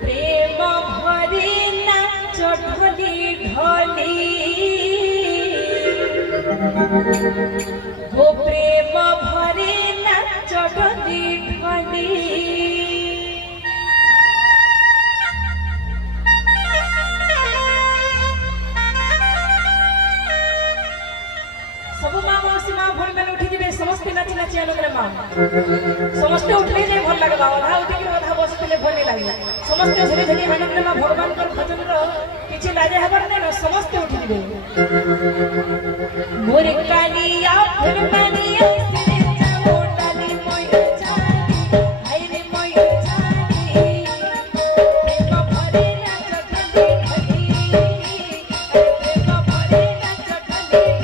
प्रेम भरी नाच ढली ढली हो प्रेम भरी नाच ढली ढली सब माँ मौसी माँ भर में उठी जे समस्ते नाची नाची आलोकरे माँ समस्ते उठले जे भल लागबा अधा उठी के अधा बसले भल लागे समस्ते धीरे धीरे आनंद माँ भगवान कर भजन रो किछि लाजे हबर नै न समस्ते उठी दिबे मोर कालिया फुल कालिया सिरे जाओ डाली मोय जानी हाय रे मोय जानी प्रेम भरे नाच ढली ढली प्रेम भरे नाच ढली